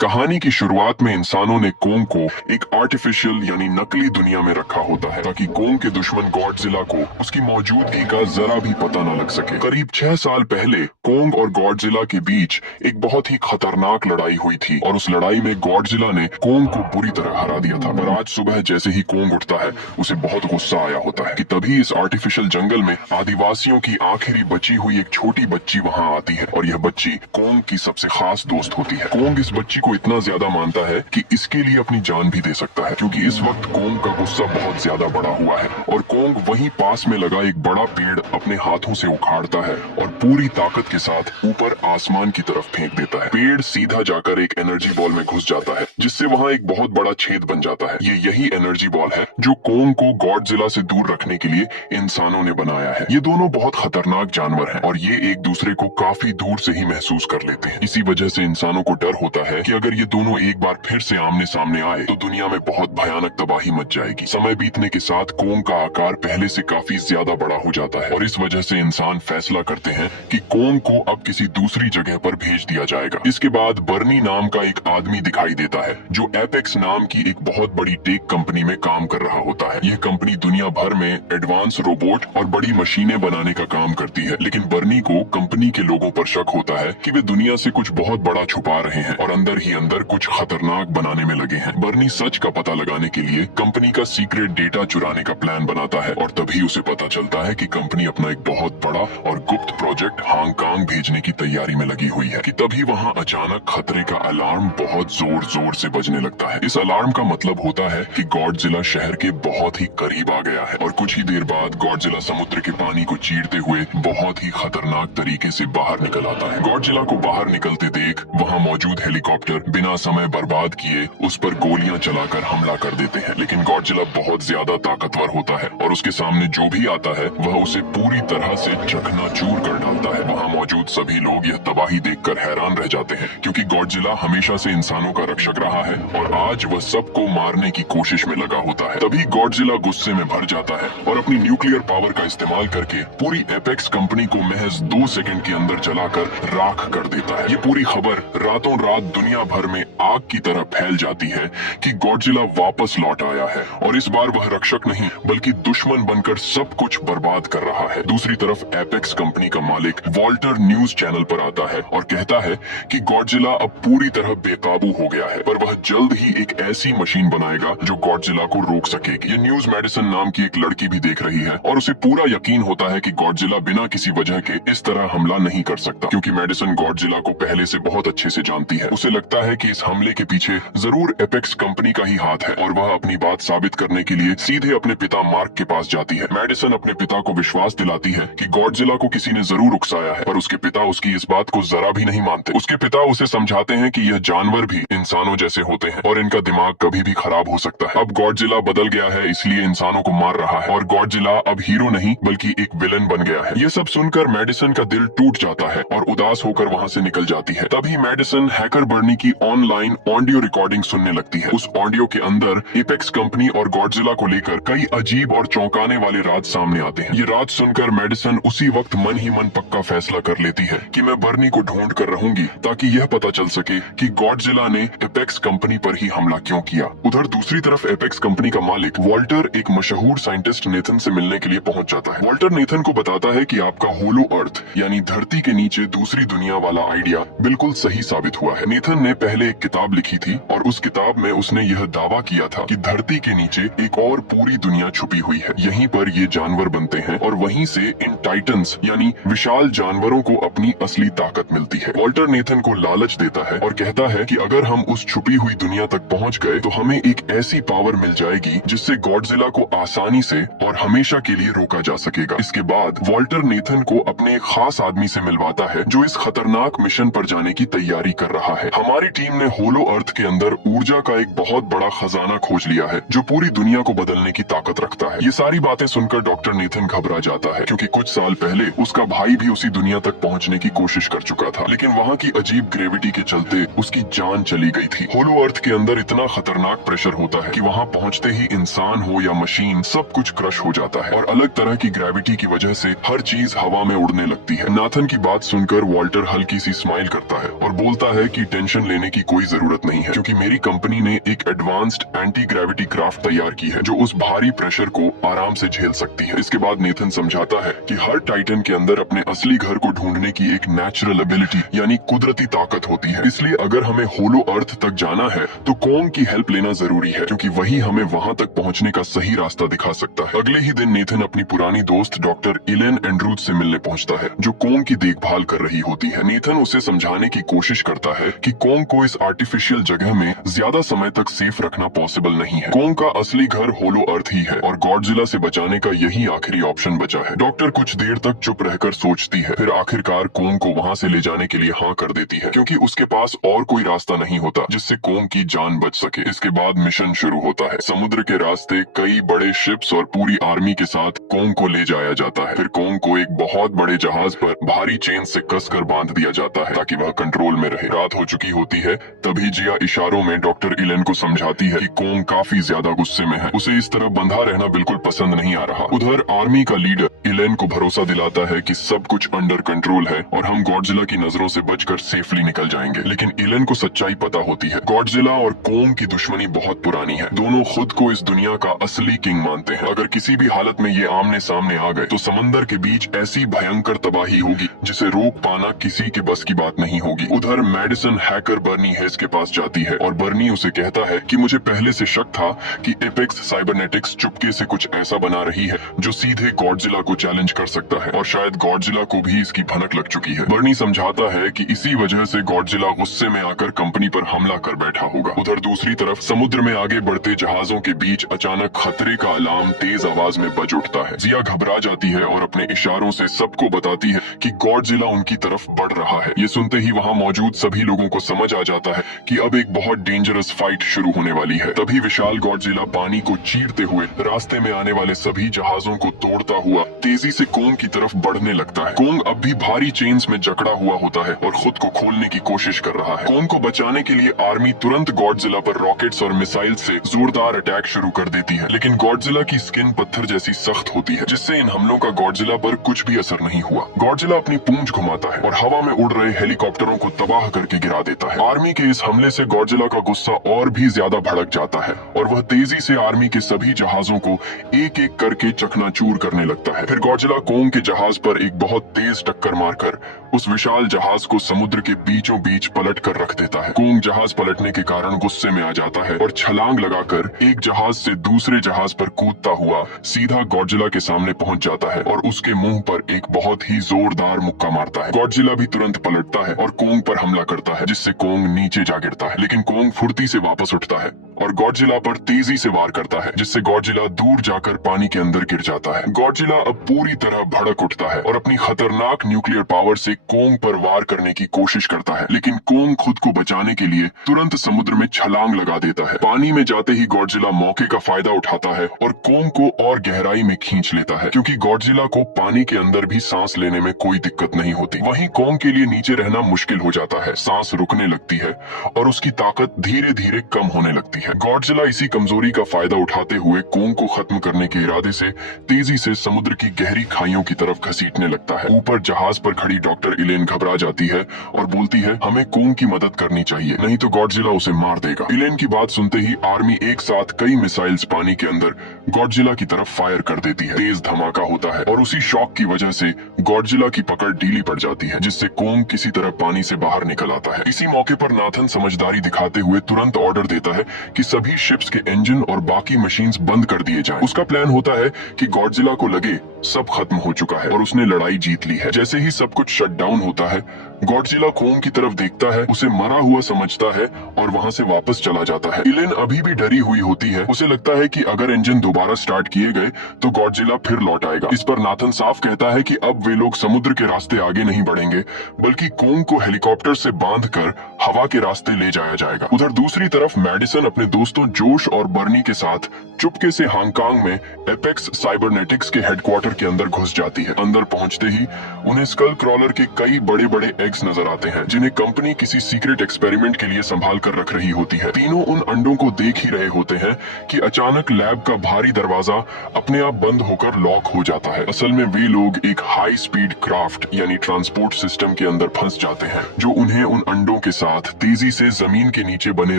कहानी की शुरुआत में इंसानों ने कोंग को एक आर्टिफिशियल यानी नकली दुनिया में रखा होता है ताकि कोंग के दुश्मन गॉडजिला को उसकी मौजूदगी का जरा भी पता न लग सके। करीब 6 साल पहले कोंग और गॉडजिला के बीच एक बहुत ही खतरनाक लड़ाई हुई थी और उस लड़ाई में गॉडजिला ने कोंग को बुरी तरह हरा दिया था। पर आज सुबह जैसे ही कोंग उठता है उसे बहुत गुस्सा आया होता है कि तभी इस आर्टिफिशियल जंगल में आदिवासियों की आखिरी बची हुई एक छोटी बच्ची वहाँ आती है और यह बच्ची कोंग की सबसे खास दोस्त होती है। कोंग इस बच्ची को इतना ज्यादा मानता है कि इसके लिए अपनी जान भी दे सकता है क्योंकि इस वक्त कोंग का गुस्सा बहुत ज्यादा बड़ा हुआ है और कोंग वहीं पास में लगा एक बड़ा पेड़ अपने हाथों से उखाड़ता है और पूरी ताकत के साथ ऊपर आसमान की तरफ फेंक देता है। पेड़ सीधा जाकर एक एनर्जी बॉल में घुस जाता है जिससे वहाँ एक बहुत बड़ा छेद बन जाता है। ये यही एनर्जी बॉल है जो कोंग को गॉडजिला से दूर रखने के लिए इंसानों ने बनाया है। ये दोनों बहुत खतरनाक जानवर हैं और ये एक दूसरे को काफी दूर से ही महसूस कर लेते हैं। इसी वजह से इंसानों को डर होता है कि अगर ये दोनों एक बार फिर से आमने सामने आए तो दुनिया में बहुत भयानक तबाही मच जाएगी। समय बीतने के साथ कोंग का आकार पहले से काफी ज्यादा बड़ा हो जाता है और इस वजह से इंसान फैसला करते हैं कि कोंग को अब किसी दूसरी जगह पर भेज दिया जाएगा। इसके बाद बर्नी नाम का एक आदमी दिखाई देता है जो एपेक्स नाम की एक बहुत बड़ी टेक कंपनी में काम कर रहा होता है। यह कंपनी दुनिया भर में एडवांस रोबोट और बड़ी मशीनें बनाने का काम करती है, लेकिन बर्नी को कंपनी के लोगों पर शक होता है कि वे दुनिया से कुछ बहुत बड़ा छुपा रहे हैं और अंदर ही अंदर कुछ खतरनाक बनाने में लगे हैं। बर्नी सच का पता लगाने के लिए कंपनी का सीक्रेट डेटा चुराने का प्लान बनाता है और तभी उसे पता चलता है कि कंपनी अपना एक बहुत बड़ा और गुप्त प्रोजेक्ट हांगकांग भेजने की तैयारी में लगी हुई है कि तभी वहाँ अचानक खतरे का अलार्म बहुत जोर जोर से बजने लगता है। इस अलार्म का मतलब होता है कि गॉडजिला शहर के बहुत ही करीब आ गया है और कुछ ही देर बाद गॉडजिला समुद्र के पानी को चीरते हुए बहुत ही खतरनाक तरीके से बाहर निकल आता है। गॉडजिला को बाहर निकलते देख वहाँ मौजूद हेलीकॉप्टर बिना समय बर्बाद किए उस पर गोलियां चलाकर हमला कर देते हैं, लेकिन गॉडजिला बहुत ज्यादा ताकतवर होता है और उसके सामने जो भी आता है वह उसे पूरी तरह से चकनाचूर कर डालता है। वहाँ मौजूद सभी लोग यह तबाही देखकर हैरान रह जाते हैं क्योंकि गॉडजिला हमेशा से इंसानों का रक्षक रहा है और आज वह सबको मारने की कोशिश में लगा होता है। तभी गॉडजिला गुस्से में भर जाता है और अपनी न्यूक्लियर पावर का इस्तेमाल करके पूरी एपेक्स कंपनी को महज 2 सेकंड के अंदर जलाकर राख कर देता है। ये पूरी खबर रातों रात दुनिया भर में आग की तरह फैल जाती है कि गॉडजिला वापस लौट आया है और इस बार वह रक्षक नहीं बल्कि दुश्मन बनकर सब कुछ बर्बाद कर रहा है। दूसरी तरफ एपेक्स कंपनी का मालिक वॉल्टर न्यूज चैनल पर आता है और कहता है कि गॉडजिला अब पूरी तरह बेकाबू हो गया है पर वह जल्द ही एक ऐसी मशीन बनाएगा जो गॉडजिला को रोक सकेगी। ये न्यूज मेडिसन नाम की एक लड़की भी देख रही है और उसे पूरा यकीन होता है कि गॉडजिला बिना किसी वजह के इस तरह हमला नहीं कर सकता क्योंकि मेडिसन गॉडजिला को पहले से बहुत अच्छे से जानती है। उसे लगता है कि इस हमले के पीछे जरूर एपेक्स कंपनी का ही हाथ है और वह अपनी बात साबित करने के लिए सीधे अपने पिता मार्क के पास जाती है। मेडिसन अपने पिता को विश्वास दिलाती है कि गॉडजिला को किसी ने जरूर उकसाया है पर उसके पिता उसकी इस बात को जरा भी नहीं मानते। उसके पिता उसे समझाते हैं कि यह जानवर भी इंसानों जैसे होते हैं और इनका दिमाग कभी भी खराब हो सकता है। अब गॉडजिला बदल गया है इसलिए इंसानों को मार रहा है और गॉडजिला अब हीरो नहीं बल्कि एक विलन बन गया है। ये सब सुनकर मेडिसन का दिल टूट जाता है और उदास होकर वहाँ से निकल जाती है। तभी मेडिसन हैकर बर्नी की ऑनलाइन ऑडियो रिकॉर्डिंग सुनने लगती है। उस ऑडियो के अंदर एपेक्स कंपनी और गॉडजिला को लेकर कई अजीब और चौंकाने वाले राज सामने आते हैं। ये राज सुनकर मेडिसन उसी वक्त मन ही मन पक्का फैसला कर लेती है कि मैं बर्नी को ढूंढ कर रहूंगी ताकि यह पता चल सके कि गॉडजिला ने एपेक्स कंपनी पर ही हमला क्यों किया। उधर दूसरी तरफ एपेक्स कंपनी का मालिक वॉल्टर एक मशहूर साइंटिस्ट नेथन से मिलने के लिए पहुंच जाता है। वॉल्टर नेथन को बताता है कि आपका होलो अर्थ यानी धरती के नीचे दूसरी दुनिया वाला आइडिया बिल्कुल सही साबित हुआ है। नेथन ने पहले एक किताब लिखी थी और उस किताब में उसने यह दावा किया था कि धरती के नीचे एक और पूरी दुनिया छुपी हुई है। यहीं पर ये जानवर बनते हैं और वहीं से इन टाइटन्स यानी विशाल जानवरों को अपनी असली ताकत मिलती है। वॉल्टर नेथन को लालच देता है और कहता है कि अगर हम उस छुपी हुई दुनिया तक पहुंच गए तो हमें एक ऐसी पावर मिल जाएगी जिससे गॉडजिला को आसानी से और हमेशा के लिए रोका जा सकेगा। इसके बाद वॉल्टर नेथन को अपने एक खास आदमी से मिलवाता है जो इस खतरनाक मिशन पर जाने की तैयारी कर रहा है। हमारी टीम ने होलो अर्थ के अंदर ऊर्जा का एक बहुत बड़ा खजाना खोज लिया है जो पूरी दुनिया को बदलने की ताकत रखता है। ये सारी बातें सुनकर डॉक्टर नेथन घबरा जाता है क्योंकि कुछ साल पहले उसका भाई भी उसी दुनिया तक पहुंचने की कोशिश कर चुका था, लेकिन वहाँ की अजीब ग्रेविटी के चलते उसकी जान चली गई थी। होलो अर्थ के अंदर इतना खतरनाक प्रेशर होता है कि वहाँ पहुँचते ही इंसान हो या मशीन सब कुछ क्रश हो जाता है और अलग तरह की ग्रेविटी की वजह से हर चीज हवा में उड़ने लगती है। नाथन की बात सुनकर वॉल्टर हल्की सी स्माइल करता है और बोलता है कि टेंशन लेने की कोई जरूरत नहीं है, क्योंकि मेरी कंपनी ने एक एडवांस्ड एंटी ग्रेविटी क्राफ्ट तैयार की है जो उस भारी प्रेशर को आराम से झेल सकती है। इसके बाद नेथन समझाता है कि हर टाइटन के अंदर अपने असली घर को ढूंढने की एक नेचुरल एबिलिटी यानी कुदरती ताकत होती है। इसलिए अगर हमें होलो अर्थ तक जाना है तो कोंग की हेल्प लेना जरूरी है, क्योंकि वही हमें वहां तक पहुंचने का सही रास्ता दिखा सकता है। अगले ही दिन नेथन अपनी पुरानी दोस्त डॉक्टर इलेन एंड्रूज से मिलने पहुंचता है, जो कोंग की देखभाल कर रही होती है। नेथन उसे समझाने की कोशिश करता है कि कोंग को इस आर्टिफिशियल जगह में ज्यादा समय तक सेफ रखना पॉसिबल नहीं है। कोंग का असली घर होलो अर्थ ही है और गॉडजिला से बचाने का यही आखिरी ऑप्शन बचा है। डॉक्टर कुछ देर तक चुप रहकर सोचती है, फिर आखिरकार कोंग को वहां से ले जाने के लिए हाँ कर देती है, क्योंकि उसके पास और कोई रास्ता नहीं होता जिससे कोंग की जान बच सके। इसके बाद मिशन शुरू होता है। समुद्र के रास्ते कई बड़े शिप्स और पूरी आर्मी के साथ कोंग को ले जाया जाता है। फिर कोंग को एक बहुत बड़े जहाज पर भारी चेन से कसकर बांध दिया जाता है ताकि वह कंट्रोल में रहे। रात हो चुकी होती है, तभी जिया इशारों में डॉक्टर इलेन को समझाती है कि कोंग काफी ज्यादा गुस्से में है, उसे इस तरह बंधा रहना बिल्कुल पसंद नहीं आ रहा। उधर आर्मी का लीडर इलेन को भरोसा दिलाता है कि सब कुछ अंडर कंट्रोल है और हम गॉडजिला की नजरों से बचकर सेफली निकल जाएंगे। लेकिन इलेन को सच्चाई पता होती है, गॉडजिला और कोंग की दुश्मनी बहुत पुरानी है। दोनों खुद को इस दुनिया का असली किंग मानते हैं। अगर किसी भी हालत में ये आमने सामने आ गए तो समंदर के बीच ऐसी भयंकर तबाही होगी जिसे रोक पाना किसी के बस की बात नहीं होगी। उधर मेडिसन हैकर बर्नी हेस के पास जाती है और बर्नी उसे कहता है कि मुझे पहले से शक था कि एपेक्स साइबरनेटिक्स चुपके से कुछ ऐसा बना रही है जो सीधे गॉडजिला को चैलेंज कर सकता है और शायद गॉडजिला को भी इसकी भनक लग चुकी है। बर्नी समझाता है कि इसी वजह से गॉडजिला गुस्से में आकर कंपनी पर हमला कर बैठा होगा। उधर दूसरी तरफ समुद्र में आगे बढ़ते जहाजों के बीच अचानक खतरे का अलार्म तेज आवाज में बज उठता है। जिया घबरा जाती है और अपने इशारों से सबको बताती है कि गॉडजिला उनकी तरफ बढ़ रहा है। ये सुनते ही वहाँ मौजूद सभी लोगों को समझ आ जाता है कि अब एक बहुत डेंजरस फाइट शुरू होने वाली है। तभी विशाल गॉडजिला पानी को चीरते हुए रास्ते में आने वाले सभी जहाजों को तोड़ता हुआ तेजी से कोंग की तरफ बढ़ने लगता है। कोंग अब भी भारी चेन्स में जकड़ा हुआ होता है और खुद को खोलने की कोशिश कर रहा है। कोंग को बचाने के लिए आर्मी तुरंत गॉडजिला पर रॉकेट्स और मिसाइल से जोरदार अटैक शुरू कर देती है, लेकिन गॉडजिला की स्किन पत्थर जैसी सख्त होती है, जिससे इन हमलों का गॉडजिला पर कुछ भी असर नहीं हुआ। गॉडजिला अपनी पूंछ घुमाता है और हवा में उड़ रहे हेलीकॉप्टरों को तबाह करके गिरा देता है। आर्मी के इस हमले से गॉडजिला का गुस्सा और भी ज्यादा भड़क जाता है और वह तेजी से आर्मी के सभी जहाजों को एक एक करके चकनाचूर करने लगता है। फिर गॉडजिला कोंग के जहाज पर एक बहुत तेज टक्कर मारकर उस विशाल जहाज को समुद्र के बीचों बीच पलट कर रख देता है। कोंग जहाज पलटने के कारण गुस्से में आ जाता है और छलांग लगाकर एक जहाज से दूसरे जहाज पर कूदता हुआ सीधा गॉडजिला के सामने पहुंच जाता है और उसके मुंह पर एक बहुत ही जोरदार मुक्का मारता है। गॉडजिला भी तुरंत पलटता है और कोंग पर हमला करता है, जिससे कोंग नीचे जा गिरता है, लेकिन कोंग फुर्ती से वापस उठता है और गॉडजिला पर तेजी से वार करता है, जिससे गॉडजिला दूर जाकर पानी के अंदर गिर जाता है। गॉडजिला अब पूरी तरह भड़क उठता है और अपनी खतरनाक न्यूक्लियर पावर से कोंग पर वार करने की कोशिश करता है, लेकिन कोंग खुद को बचाने के लिए तुरंत समुद्र में छलांग लगा देता है। पानी में जाते ही गॉडजिला मौके का फायदा उठाता है और कोंग को और गहराई में खींच लेता है, क्योंकि गॉडजिला को पानी के अंदर भी सांस लेने में कोई दिक्कत नहीं होती। वहीं कोंग के लिए नीचे रहना मुश्किल हो जाता है, सांस रुकने लगती है और उसकी ताकत धीरे धीरे कम होने लगती है। गॉडजिला इसी कमजोरी का फायदा उठाते हुए कोंग को खत्म करने के इरादे से तेजी से समुद्र की गहरी खाइयों की तरफ घसीटने लगता है। ऊपर जहाज पर खड़ी डॉक्टर इलेन घबरा जाती है और बोलती है, हमें कोंग की मदद करनी चाहिए, नहीं तो गॉडजिला उसे मार देगा। इलेन की बात सुनते ही आर्मी एक साथ कई मिसाइल्स पानी के अंदर गॉडजिला की तरफ फायर कर देती है। तेज धमाका होता है और उसी शॉक की वजह से गॉडजिला की पकड़ ढीली पड़ जाती है, जिससे कोंग किसी तरह पानी से बाहर निकल आता है। इसी मौके पर नाथन समझदारी दिखाते हुए तुरंत ऑर्डर देता है कि सभी शिप्स के इंजन और बाकी मशीन्स बंद कर दिए जाएं। उसका प्लान होता है कि गॉडजिला को लगे सब खत्म हो चुका है और उसने लड़ाई जीत ली है। जैसे ही सब कुछ शट डाउन होता है, गॉडजिला कोंग की तरफ देखता है, उसे मरा हुआ समझता है और वहां से वापस चला जाता है। इलेन अभी भी डरी हुई होती है, उसे लगता है कि अगर इंजन दोबारा स्टार्ट किए गए तो गॉडजिला फिर लौट आएगा। इस पर नाथन साफ कहता है कि अब वे लोग समुद्र के रास्ते आगे नहीं बढ़ेंगे, बल्कि कोंग को हेलीकॉप्टर से बांधकर हवा के रास्ते ले जाया जाएगा। उधर दूसरी तरफ मेडिसन अपने दोस्तों जोश और बर्नी के साथ चुपके से हांगकांग में एपेक्स साइबरनेटिक्स के हेडक्वार्टर मॉन्स्टर के अंदर घुस जाती है। अंदर पहुंचते ही उन्हें स्कल क्रॉलर के कई बड़े बड़े एग्स नजर आते हैं जिन्हें कंपनी किसी सीक्रेट एक्सपेरिमेंट के लिए संभाल कर रख रही होती है। तीनों उन अंडों को देख ही रहे होते हैं कि अचानक लैब का भारी दरवाजा अपने आप बंद होकर लॉक हो जाता है। असल में वे लोग एक हाई स्पीड क्राफ्ट यानी ट्रांसपोर्ट सिस्टम के अंदर फंस जाते हैं जो उन्हें उन अंडों के साथ तेजी से जमीन के नीचे बने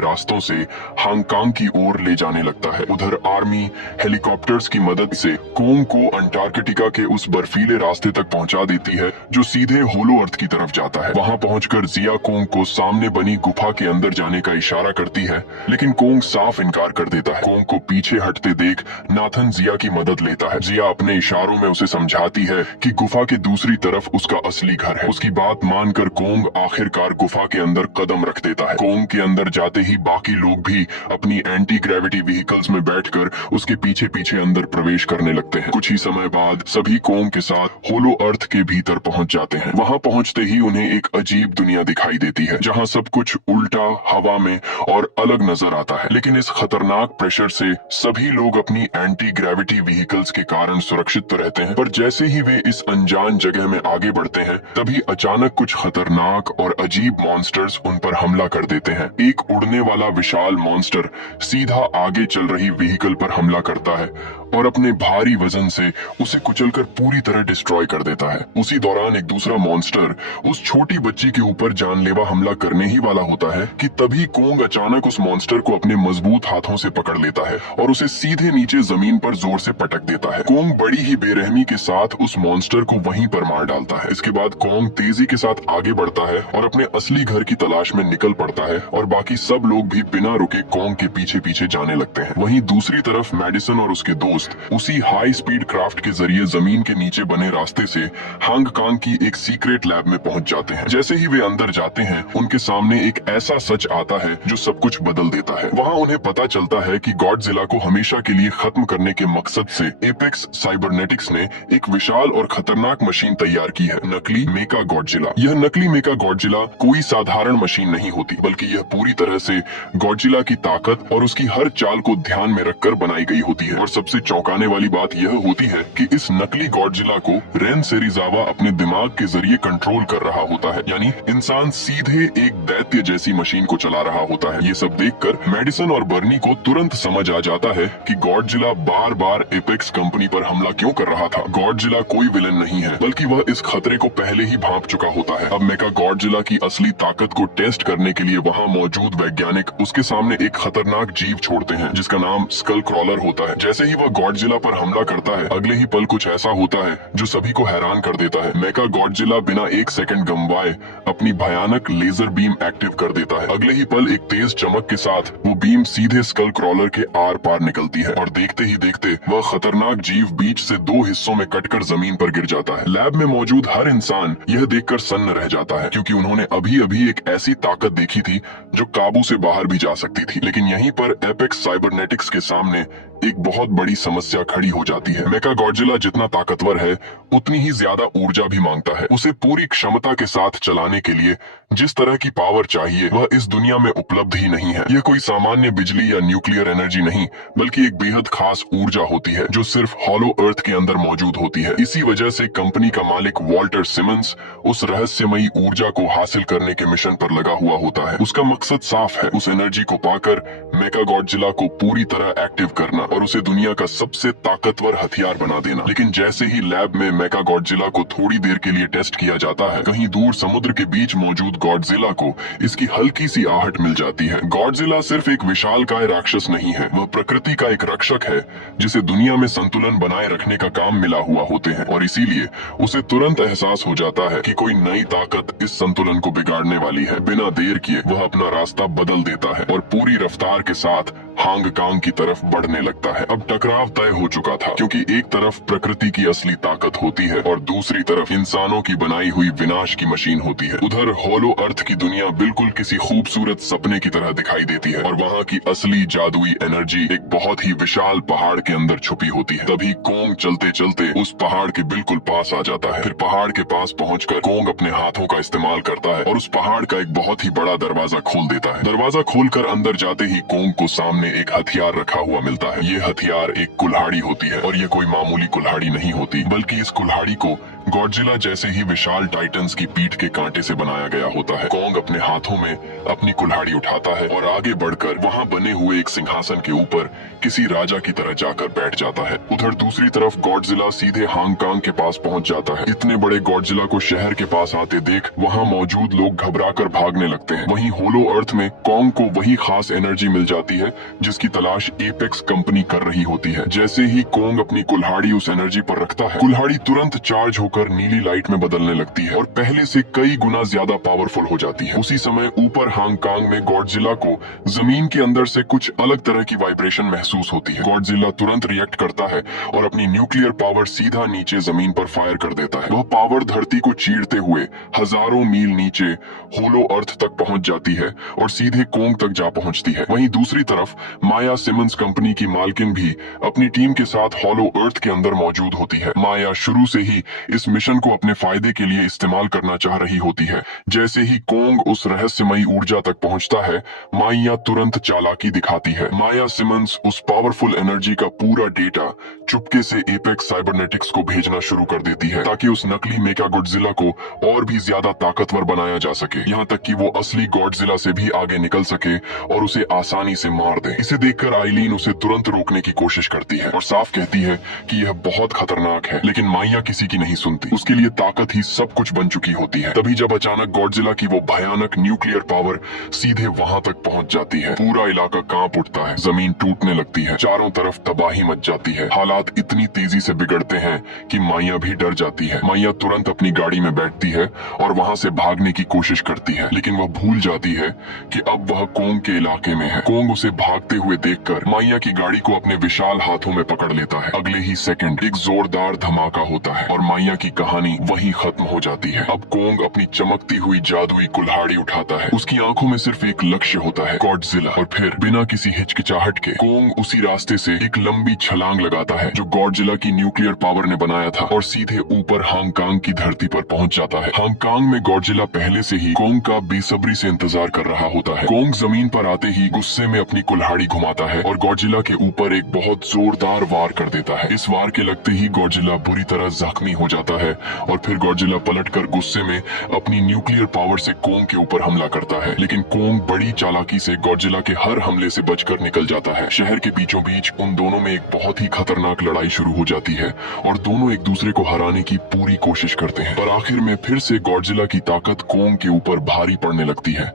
रास्तों से हांगकांग की ओर ले जाने लगता है। उधर आर्मी हेलीकॉप्टर्स की मदद से कोंग को अंटार्कटिका के उस बर्फीले रास्ते तक पहुंचा देती है जो सीधे होलो अर्थ की तरफ जाता है। वहां पहुंचकर जिया कोंग को सामने बनी गुफा के अंदर जाने का इशारा करती है, लेकिन कोंग साफ इनकार कर देता है। कोंग को पीछे हटते देख नाथन जिया की मदद लेता है। जिया अपने इशारों में उसे समझाती है कि गुफा के दूसरी तरफ उसका असली घर है। उसकी बात मानकर कोंग आखिरकार गुफा के अंदर कदम रख देता है। कोंग के अंदर जाते ही बाकी लोग भी अपनी एंटी ग्रेविटी व्हीकल्स में बैठकर उसके पीछे पीछे अंदर प्रवेश करने लगते हैं। कुछ ही समय बाद सभी कोंग के साथ होलो अर्थ के भीतर पहुंच जाते हैं। वहां पहुंचते ही उन्हें एक अजीब दुनिया दिखाई देती है जहां सब कुछ उल्टा, हवा में और अलग नजर आता है। लेकिन इस खतरनाक प्रेशर से सभी लोग अपनी एंटी ग्रेविटी व्हीकल्स के कारण सुरक्षित तो रहते हैं, पर जैसे ही वे इस अनजान जगह में आगे बढ़ते हैं तभी अचानक कुछ खतरनाक और अजीब मॉन्स्टर्स उन पर हमला कर देते हैं। एक उड़ने वाला विशाल मॉन्स्टर सीधा आगे चल रही व्हीकल पर हमला करता है और अपने भारी वजन से उसे कुचलकर पूरी तरह डिस्ट्रॉय कर देता है। उसी दौरान एक दूसरा मॉन्स्टर उस छोटी बच्ची के ऊपर जानलेवा हमला करने ही वाला होता है कि तभी कोंग अचानक उस मॉन्स्टर को अपने मजबूत हाथों से पकड़ लेता है और उसे सीधे नीचे जमीन पर जोर से पटक देता है। कोंग बड़ी ही बेरहमी के साथ उस मॉन्स्टर को वहीं पर मार डालता है। इसके बाद कोंग तेजी के साथ आगे बढ़ता है और अपने असली घर की तलाश में निकल पड़ता है और बाकी सब लोग भी बिना रुके कोंग के पीछे पीछे जाने लगते हैं। वहीं दूसरी तरफ मैडिसन और उसके दोस्त उसी हाई स्पीड क्राफ्ट के जरिए जमीन के नीचे बने रास्ते से हांगकांग की एक सीक्रेट लैब में पहुंच जाते हैं। जैसे ही वे अंदर जाते हैं उनके सामने एक ऐसा सच आता है जो सब कुछ बदल देता है। वहां उन्हें पता चलता है कि गॉडजिला को हमेशा के लिए खत्म करने के मकसद से एपेक्स साइबरनेटिक्स ने एक विशाल और खतरनाक मशीन तैयार की है, नकली मेका गॉडजिला। यह नकली मेका गॉडजिला कोई साधारण मशीन नहीं होती, बल्कि यह पूरी तरह से गॉडजिला की ताकत और उसकी हर चाल को ध्यान में रखकर बनाई गई होती है। और सबसे चौंकाने वाली बात यह होती है कि इस नकली गॉडजिला को रेन सेरिजावा अपने दिमाग के जरिए कंट्रोल कर रहा होता है, यानी इंसान सीधे एक दैत्य जैसी मशीन को चला रहा होता है। ये सब देखकर मैडिसन और बर्नी को तुरंत समझ आ जाता है कि गॉडजिला बार बार एपेक्स कंपनी पर हमला क्यों कर रहा था। गॉडजिला कोई विलन नहीं है, बल्कि वह इस खतरे को पहले ही भांप चुका होता है। अब मेका गॉडजिला की असली ताकत को टेस्ट करने के लिए वहाँ मौजूद वैज्ञानिक उसके सामने एक खतरनाक जीव छोड़ते हैं जिसका नाम स्कल क्रॉलर होता है। जैसे ही वह गॉडजिला पर हमला करता है अगले ही पल कुछ ऐसा होता है जो सभी को हैरान कर देता है। मेका गॉडजिला बिना एक सेकंड गंवाए अपनी भयानक लेजर बीम एक्टिव कर देता है। अगले ही पल एक तेज चमक के साथ वो बीम सीधे स्कल क्रॉलर के आर पार निकलती है और देखते ही देखते वह खतरनाक जीव बीच से दो हिस्सों में कटकर जमीन पर गिर जाता है। लैब में मौजूद हर इंसान यह देखकर सन्न रह जाता है, क्योंकि उन्होंने अभी अभी एक ऐसी ताकत देखी थी जो काबू से बाहर भी जा सकती थी। लेकिन यहीं पर एपेक्स साइबरनेटिक्स के सामने एक बहुत बड़ी समस्या खड़ी हो जाती है। मेका गॉडजिला जितना ताकतवर है उतनी ही ज्यादा ऊर्जा भी मांगता है। उसे पूरी क्षमता के साथ चलाने के लिए जिस तरह की पावर चाहिए वह इस दुनिया में उपलब्ध ही नहीं है। यह कोई सामान्य बिजली या न्यूक्लियर एनर्जी नहीं, बल्कि एक बेहद खास ऊर्जा होती है जो सिर्फ हॉलो अर्थ के अंदर मौजूद होती है। इसी वजह से कंपनी का मालिक वॉल्टर सिमंस उस रहस्यमयी ऊर्जा को हासिल करने के मिशन पर लगा हुआ होता है। उसका मकसद साफ है, उस एनर्जी को पाकर मेका गॉडजिला को पूरी तरह एक्टिव करना और उसे दुनिया का सबसे ताकतवर हथियार बना देना। लेकिन जैसे ही लैब में मेका गॉडजिला को थोड़ी देर के लिए टेस्ट किया जाता है, कहीं दूर समुद्र के बीच मौजूद गॉडजिला को इसकी हल्की सी आहट मिल जाती है। गॉडजिला सिर्फ एक विशालकाय राक्षस नहीं है, वह प्रकृति का एक रक्षक है जिसे दुनिया में संतुलन बनाए रखने का काम मिला हुआ होते हैं, और इसीलिए उसे तुरंत एहसास हो जाता है कि कोई नई ताकत इस संतुलन को बिगाड़ने वाली है। बिना देर किए वह अपना रास्ता बदल देता है और पूरी रफ्तार के साथ हांगकांग की तरफ बढ़ने लगता है। अब टकराव तय हो चुका था, क्योंकि एक तरफ प्रकृति की असली ताकत होती है और दूसरी तरफ इंसानों की बनाई हुई विनाश की मशीन होती है। उधर होलो अर्थ की दुनिया बिल्कुल किसी खूबसूरत सपने की तरह दिखाई देती है और वहाँ की असली जादुई एनर्जी एक बहुत ही विशाल पहाड़ के अंदर छुपी होती है। तभी कोंग चलते चलते उस पहाड़ के बिल्कुल पास आ जाता है। फिर पहाड़ के पास पहुंचकर कोंग अपने हाथों का इस्तेमाल करता है और उस पहाड़ का एक बहुत ही बड़ा दरवाजा खोल देता है। दरवाजा खोलकर अंदर जाते ही कोंग को सामने एक हथियार रखा हुआ मिलता है। ये हथियार एक कुल्हाड़ी होती है और ये कोई मामूली कुल्हाड़ी नहीं होती, बल्कि इस कुल्हाड़ी को गॉडजिला जैसे ही विशाल टाइटन्स की पीठ के कांटे से बनाया गया होता है। कोंग अपने हाथों में अपनी कुल्हाड़ी उठाता है और आगे बढ़कर वहां बने हुए एक सिंहासन के ऊपर किसी राजा की तरह जाकर बैठ जाता है। उधर दूसरी तरफ गॉडजिला सीधे हांगकांग के पास पहुंच जाता है। इतने बड़े गॉडजिला को शहर के पास आते देख वहां मौजूद लोग घबराकर भागने लगते हैं। वहीं होलो अर्थ में कोंग को वही खास एनर्जी मिल जाती है जिसकी तलाश एपेक्स कंपनी कर रही होती है। जैसे ही कोंग अपनी कुल्हाड़ी उस एनर्जी पर रखता है, कुल्हाड़ी तुरंत चार्ज होकर नीली लाइट में बदलने लगती है और पहले से कई गुना ज्यादा पावरफुल हो जाती है। उसी समय ऊपर हांगकांग में गॉडजिला को जमीन के अंदर से कुछ अलग तरह की वाइब्रेशन महसूस होती है। गॉडजिला तुरंत रिएक्ट करता है और अपनी न्यूक्लियर पावर सीधा नीचे जमीन पर फायर कर देता है। वह पावर धरती को चीरते हुए हजारों मील नीचे होलो अर्थ तक पहुंच जाती है और सीधे कोंग तक जा पहुंचती है। वहीं दूसरी तरफ माया सिमंस कंपनी की मालकिन भी अपनी टीम के साथ होलो अर्थ के अंदर मौजूद होती है। माया शुरू से ही इस मिशन को अपने फायदे के लिए इस्तेमाल करना चाह रही होती है। जैसे ही कोंग उस रहस्यमयी ऊर्जा तक पहुंचता है, माया तुरंत चालाकी दिखाती है। माया सिमंस उस पावरफुल एनर्जी का पूरा डेटा चुपके से एपेक्स साइबरनेटिक्स को भेजना शुरू कर देती है ताकि उस नकली मेगा गॉडजिला को और भी ज्यादा ताकतवर बनाया जा सके, यहाँ तक कि वो असली गॉडजिला से भी आगे निकल सके और उसे आसानी से मार दे। इसे देखकर आइलीन उसे तुरंत रोकने की कोशिश करती है और साफ कहती है कि यह बहुत खतरनाक है, लेकिन माया किसी की नहीं सुनती। उसके लिए ताकत ही सब कुछ बन चुकी होती है। तभी जब अचानक गॉडजिला की वो भयानक न्यूक्लियर पावर सीधे वहां तक पहुंच जाती है, पूरा इलाका कांप उठता है, जमीन टूटने लगती है, चारों तरफ तबाही मच जाती है। हालात इतनी तेजी से बिगड़ते हैं कि माया भी डर जाती है। माया तुरंत अपनी गाड़ी में बैठती है और वहां से भागने की कोशिश करती है, लेकिन वह भूल जाती है कि अब वह कोंग के इलाके में है। कोंग उसे भागते हुए देखकर माया की गाड़ी को अपने विशाल हाथों में पकड़ लेता है। अगले ही सेकंड एक जोरदार धमाका होता है और माया की कहानी वहीं खत्म हो जाती है। अब कोंग अपनी चमकती हुई जादुई कुल्हाड़ी उठाता है। उसकी आंखों में सिर्फ एक लक्ष्य होता है, गॉडजिला। और फिर बिना किसी हिचकिचाहट के कोंग उसी रास्ते से एक लंबी छलांग लगाता है जो गॉडजिला की न्यूक्लियर पावर ने बनाया था और सीधे ऊपर हांगकांग की धरती पर पहुंच जाता है। हांगकांग में गॉडजिला पहले से ही कोंग का बेसब्री से इंतजार कर रहा होता है। कोंग जमीन पर आते ही गुस्से में अपनी कुल्हाड़ी घुमाता है और गॉडजिला के ऊपर एक बहुत जोरदार वार कर देता है। इस वार के लगते ही गॉडजिला बुरी तरह जख्मी हो जाता है और फिर गॉडजिला पलटकर गुस्से में अपनी न्यूक्लियर पावर से कोंग के ऊपर हमला करता है, लेकिन कोंग बड़ी चालाकी से गॉडजिला के हर हमले से बचकर निकल जाता है। शहर के बीचों बीच उन दोनों में एक बहुत ही खतरनाक लड़ाई शुरू हो जाती है और दोनों एक दूसरे को हराने की पूरी कोशिश करते हैं, पर आखिर में फिर से गॉडजिला की ताकत कोंग के ऊपर भारी पड़ने लगती है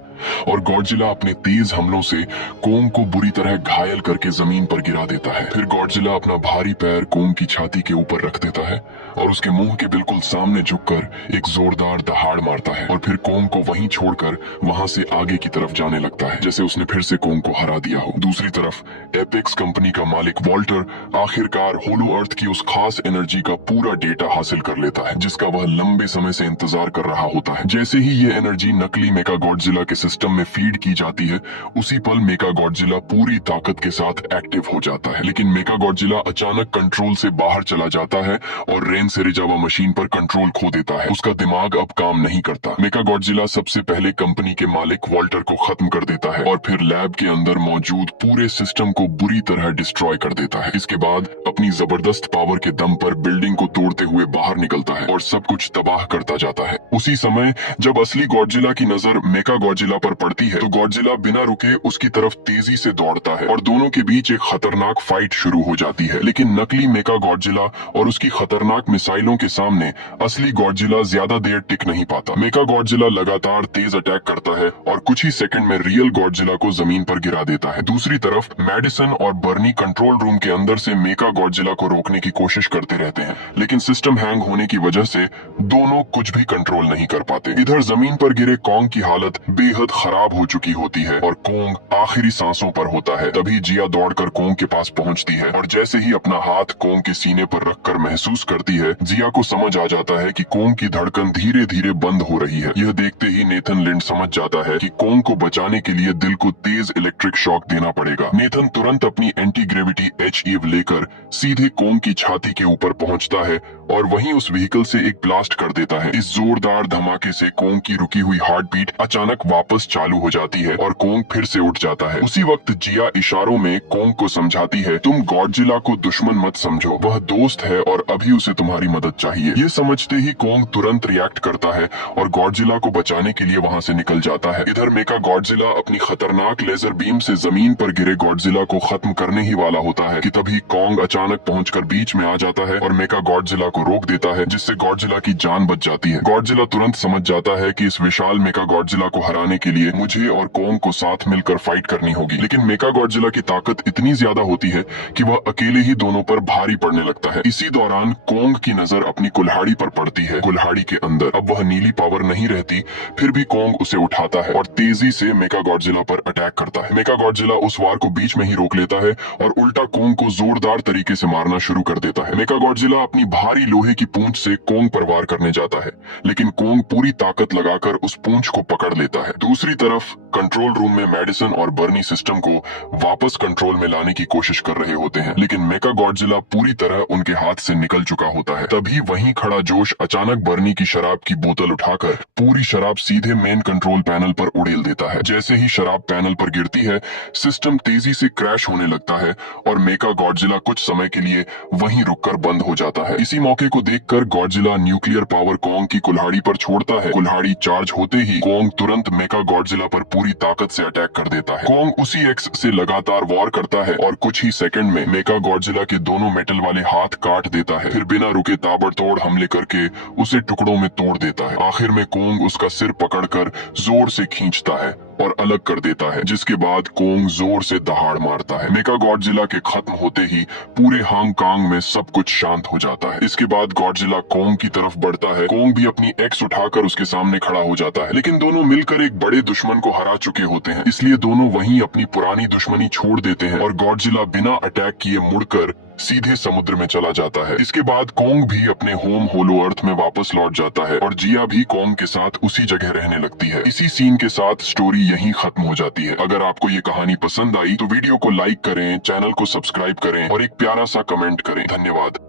और गॉडजिला अपने तेज हमलों से कोंग को बुरी तरह घायल करके जमीन पर गिरा देता है। फिर गॉडजिला अपना भारी पैर कोंग की छाती के ऊपर रख देता है और उसके मुंह के बिल्कुल सामने झुककर एक जोरदार दहाड़ मारता है और फिर कोंग को वहीं छोड़कर वहां से आगे की तरफ जाने लगता है, जैसे उसने फिर से कोंग को हरा दिया हो। दूसरी तरफ एपेक्स कंपनी का मालिक वॉल्टर आखिरकार होलो अर्थ की उस खास एनर्जी का पूरा डेटा हासिल कर लेता है जिसका वह लंबे समय से इंतजार कर रहा होता है। जैसे ही ये एनर्जी नकली मेगा गॉडजिला के सिस्टम में फीड की जाती है, उसी पल मेगा गॉडजिला पूरी ताकत के साथ एक्टिव हो जाता है। लेकिन मेगा गॉडजिला अचानक कंट्रोल से बाहर चला जाता है और रेन सेरिजावा मशीन पर कंट्रोल खो देता है। उसका दिमाग अब काम नहीं करता। मेगा गॉडजिला सबसे पहले कंपनी के मालिक वॉल्टर को खत्म कर देता है और फिर लैब के अंदर मौजूद पूरे सिस्टम को बुरी तरह डिस्ट्रॉय कर देता है। इसके बाद अपनी जबरदस्त पावर के दम पर बिल्डिंग को तोड़ते हुए बाहर निकलता है और सब कुछ तबाह करता जाता है। उसी समय जब असली गॉडजिला की नजर मेगा गॉडजिला पर पड़ती है तो गॉडजिला बिना रुके उसकी तरफ तेजी से दौड़ता है और दोनों के बीच एक खतरनाक फाइट शुरू हो जाती है। लेकिन नकली मेगा गॉडजिला और उसकी खतरनाक मिसाइलों के सामने असली गॉडजिला ज्यादा देर टिक नहीं पाता। मेगा गॉडजिला लगातार तेज अटैक करता है और कुछ ही सेकंड में रियल गॉडजिला को जमीन पर गिरा देता है। दूसरी तरफ मेडिसन और बर्नी कंट्रोल रूम के अंदर से मेगा गॉडजिला को रोकने की कोशिश करते रहते हैं, लेकिन सिस्टम हैंग होने की वजह से दोनों कुछ भी कंट्रोल नहीं कर पाते। इधर जमीन पर गिरे कोंग की हालत बेहद खराब हो चुकी होती है और कोंग आखिरी सांसों पर होता है। तभी जिया दौड़कर कोंग के पास पहुंचती है और जैसे ही अपना हाथ कोंग के सीने पर रखकर महसूस करती है, जिया को समझ आ जाता है कि कोंग की धड़कन धीरे धीरे बंद हो रही है। यह देखते ही नेथन लिंड समझ जाता है कि कोंग को बचाने के लिए दिल को तेज इलेक्ट्रिक शॉक देना पड़ेगा। नेथन तुरंत अपनी एंटी ग्रेविटी HEV लेकर सीधे कोंग की छाती के ऊपर पहुंचता है और वहीं उस व्हीकल से एक ब्लास्ट कर देता है। इस जोरदार धमाके से कोंग की रुकी हुई हार्ट बीट अचानक वापस वापस चालू हो जाती है और कोंग फिर से उठ जाता है। उसी वक्त जिया इशारों में कोंग को समझाती है, तुम गॉडजिला को दुश्मन मत समझो, वह दोस्त है और अभी उसे तुम्हारी मदद चाहिए। ये समझते ही कोंग तुरंत रिएक्ट करता है और गॉडजिला को बचाने के लिए वहाँ से निकल जाता है। इधर मेका गॉडजिला अपनी खतरनाक लेजर बीम से जमीन पर गिरे गॉडजिला को खत्म करने ही वाला होता है कि तभी कोंग अचानक पहुंचकर बीच में आ जाता है और मेका गॉडजिला को रोक देता है, जिससे गॉडजिला की जान बच जाती है। गॉडजिला तुरंत समझ जाता है कि इस विशाल मेका गॉडजिला को हराने के लिए मुझे और कोंग को साथ मिलकर फाइट करनी होगी। लेकिन मेका गॉडजिला की ताकत इतनी ज्यादा होती है कि वह अकेले ही दोनों पर भारी पड़ने लगता है। इसी दौरान कोंग की नजर अपनी कुल्हाड़ी पर पड़ती है। कुल्हाड़ी के अंदर अब वह नीली पावर नहीं रहती, फिर भी कोंग उसे उठाता है और तेजी से मेका गॉडजिला पर अटैक करता है। मेका गॉडजिला उस वार को बीच में ही रोक लेता है और उल्टा कोंग को जोरदार तरीके से मारना शुरू कर देता है। मेका गॉडजिला अपनी भारी लोहे की पूंछ से कोंग पर वार करने जाता है, लेकिन कोंग पूरी ताकत लगाकर उस पूंछ को पकड़ लेता है। दूसरी तरफ कंट्रोल रूम में मैडिसन और बर्नी सिस्टम को वापस कंट्रोल में लाने की कोशिश कर रहे होते हैं, लेकिन मेका गॉडजिला पूरी तरह उनके हाथ से निकल चुका होता है। तभी वहीं खड़ा जोश अचानक बर्नी की शराब की बोतल उठाकर पूरी शराब सीधे मेन कंट्रोल पैनल पर उड़ेल देता है। जैसे ही शराब पैनल पर गिरती है, सिस्टम तेजी से क्रैश होने लगता है और मेका गॉडजिला कुछ समय के लिए वहीं रुककर बंद हो जाता है। इसी मौके को देखकर गॉडजिला न्यूक्लियर पावर कोंग की कुल्हाड़ी पर छोड़ता है। कुल्हाड़ी चार्ज होते ही कोंग तुरंत मेका गॉडजिला पर पूरी ताकत से अटैक कर देता है। कोंग उसी एक्स से लगातार वॉर करता है और कुछ ही सेकंड में मेका गॉडजिला के दोनों मेटल वाले हाथ काट देता है, फिर बिना रुके ताबड़तोड़ हमले करके उसे टुकड़ों में तोड़ देता है। आखिर में कोंग उसका सिर पकड़कर जोर से खींचता है और अलग कर देता है, जिसके बाद कोंग जोर से दहाड़ मारता है। मेका गॉडजिला के खत्म होते ही पूरे हांगकांग में सब कुछ शांत हो जाता है। इसके बाद गॉडजिला कोंग की तरफ बढ़ता है। कोंग भी अपनी एक्स उठाकर उसके सामने खड़ा हो जाता है, लेकिन दोनों मिलकर एक बड़े दुश्मन को हरा चुके होते हैं, इसलिए दोनों वहीं अपनी पुरानी दुश्मनी छोड़ देते हैं और गॉडजिला बिना अटैक किए मुड़कर सीधे समुद्र में चला जाता है। इसके बाद कोंग भी अपने होम होलो अर्थ में वापस लौट जाता है और जिया भी कोंग के साथ उसी जगह रहने लगती है। इसी सीन के साथ स्टोरी यहीं खत्म हो जाती है। अगर आपको ये कहानी पसंद आई तो वीडियो को लाइक करें, चैनल को सब्सक्राइब करें और एक प्यारा सा कमेंट करें। धन्यवाद।